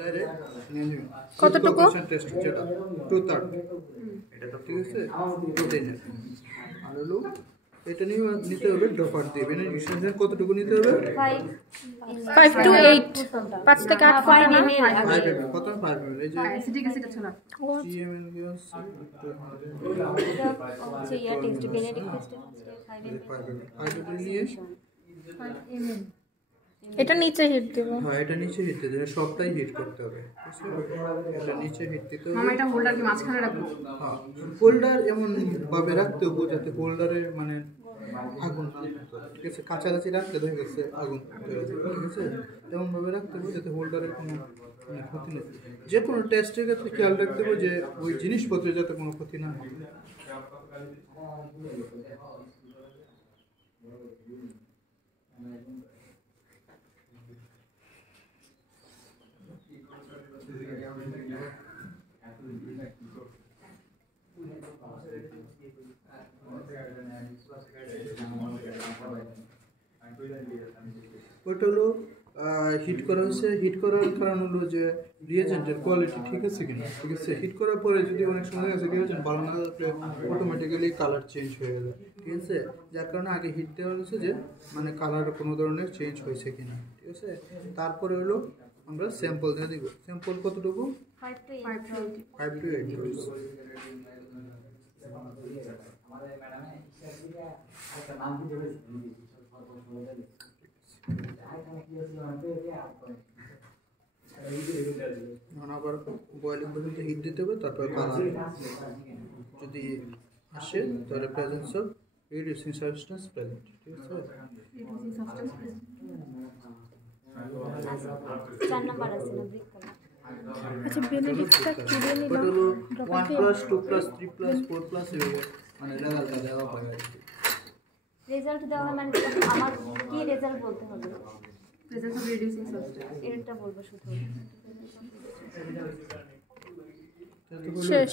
direct নিয়ে নিবেন কতটুকু টেস্ট যেটা 2/3 এটা তো ঠিক আছে প্রোটিনের আর হলো এটা নিয়ে নিতে হবে ড্রপার দিয়ে বেনিফিশিয়াল কতটুকু নিতে হবে 5 to 8 5 থেকে 8 5 না ml কত 5 ml এই যে অ্যাসিডিক অ্যাসিড আছে না GML গ্যাস আচ্ছা ইয়া টেস্ট বেনেডিক টেস্ট 5 ml নিয়ে এটা নিচে হিট দেব হ্যাঁ এটা নিচে হিট দিতে হবে সবটাই হিট করতে হবে এটা নিচে হিট দিতে হবে মামা এটা হোল্ডার কি মাঝখানে রাখবো হ্যাঁ হোল্ডার এমন ভাবে রাখতে হবে যাতে হোল্ডারের মানে আগুন না ঠিক আছে কাছাকাছি রাখতে দেখা গেছে আগুন ধরে যাবে ঠিক আছে এমন ভাবে রাখতে হবে যাতে হোল্ডারের কোনো ক্ষতি না যে কোনো টেস্টের ক্ষেত্রে খেয়াল রাখতে হবে যে ওই জিনিসপত্রের যাতে কোনো ক্ষতি না হয় ওটা হলো হিট করা হয়েছে হিট করার কারণ হলো যে রিয়েজেন্টের কোয়ালিটি ঠিক আছে কিনা ঠিক আছে হিট করার পরে যদি অনেক সময় আছে রিয়েজেন্ট ভালো না থাকলে অটোমেটিক্যালি কালার চেঞ্জ হয়ে যায় ঠিক আছে যার কারণে আগে হিট দেওয়া হয়েছে যে মানে কালার কোনো ধরনের চেঞ্জ হয়েছে কিনা ঠিক আছে তারপরে হলো আমরা স্যাম্পল দিয়ে দিব স্যাম্পল কতটুকু 5 to 8 আবার বয়েলিং পর্যন্ত হিট দিতে হবে তারপর কালার যদি আসে তাহলে presence of reducing substance present ঠিক আছে চার নাম্বার আছে না ব্রেক করা আচ্ছা বেনিফিটটা কি দিয়ে নিলাম 1+, 2+, 3+, 4+ মানে লেভেলটা দেওয়া হয় আর কি রেজাল্ট দেওয়া হয় মানে আমার কি রেজাল্ট বলতে হবে রেজাল্ট অফ রিডিউসিং সাবস্টেন্স এটা বলবো শুধু শেষ